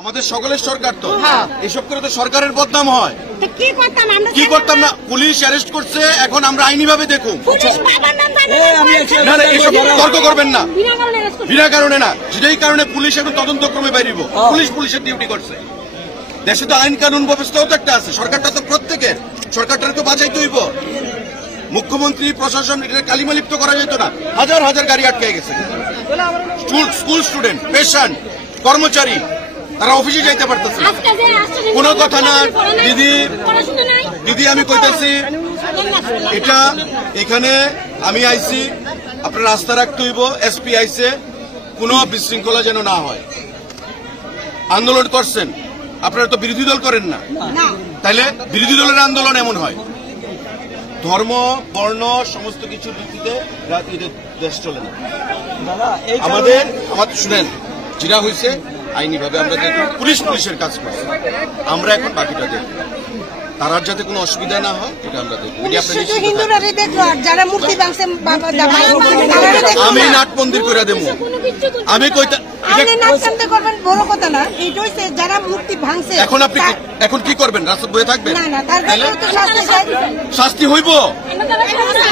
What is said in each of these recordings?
আমাদের সকলের সরকার তো এসব করে তো সরকারের বদনাম হয়। কি করতাম না, পুলিশ অ্যারেস্ট করছে, এখন আমরা আইনি ভাবে দেখুন। না না, এসব তর্ক করবেন না, বিনা কারণে না, যেটাই কারণে পুলিশ এখন তদন্তক্রমে বাইরিব। পুলিশের ডিউটি করছে। দেশে তো আইন কানুন ব্যবস্থাও তো একটা আছে, সরকারটা তো প্রত্যেকের, সরকারটাকে তো বাঁচাইতে হইব। মুখ্যমন্ত্রী প্রশাসন এটা কালিমালিপ্ত করা যেত না। হাজার হাজার গাড়ি আটকে গেছে, স্কুল স্টুডেন্ট, পেশেন্ট, কর্মচারী, তারা অফিসে যাইতে পারতেছে। কোনো কথা না দিদি, আমি কইতেছি এটা এখানে আমি আইছি, আপনার রাস্তা রাখতে হইব। এসপি আইছে, কোনো বিশৃঙ্খলা যেন না হয়। আন্দোলন করছেন, আপনারা তো বিরোধী দল করেন না, তাইলে বিরোধী দলের আন্দোলন এমন হয়। ধর্ম, বর্ণ, সমস্ত কিছুর ভিত্তিতে দেশ চলে না। আমাদের শুনেন, যেটা হয়েছে আইনিভাবে আমরা দেখব, পুলিশের কাজ করছি, আমরা এখন বাকিটা দেখব। তার যাতে কোনো অসুবিধা না হয় এটা আমরা দেখব। আমি নাট মন্দির করে দেবো, আমি এখন আপনি এখন কি করবেন? রাস্তা বয়ে থাকবেন? শাস্তি হইব,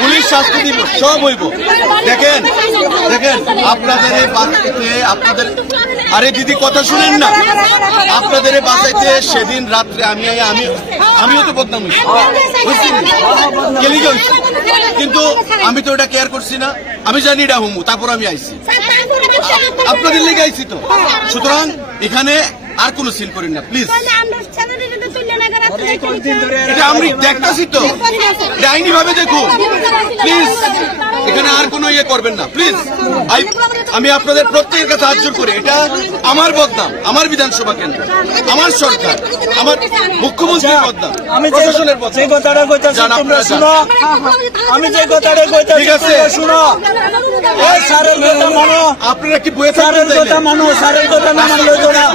পুলিশ শাস্তি দিব, সব হইব। দেখেন আপনাদের আপনাদের, আরে দিদি কথা শুনেন না, আপনাদের বাঁচাইতে সেদিন রাত্রে আমিও তো বদনাম হয়েছি, কিন্তু আমি তো এটা কেয়ার করছি না। আমি জানি এটা হুমু, তারপর আমি আইছি, আপনাদের লেগে আইছি তো। সুতরাং এখানে আর কোনো সিন করেন না প্লিজ। এটা আমি দেখতেছি তো, আইনি ভাবে দেখুন প্লিজ। এখানে আর কোনো ইয়ে করবেন না প্লিজ। আমি আপনাদের প্রত্যেকের কাছে হাত জোর করে, এটা আমার বদনাম, আমার বিধানসভা কেন্দ্র, আমার সরকার, আমার মুখ্যমন্ত্রীর বদনাম, প্রশাসনের বদনাম। আমি যে কথাটা কইতে, ঠিক আছে শুনো, আপনারা কি বইয়ে থাকেন? কথা মানো, স্যারের কথা না মানলে তো না।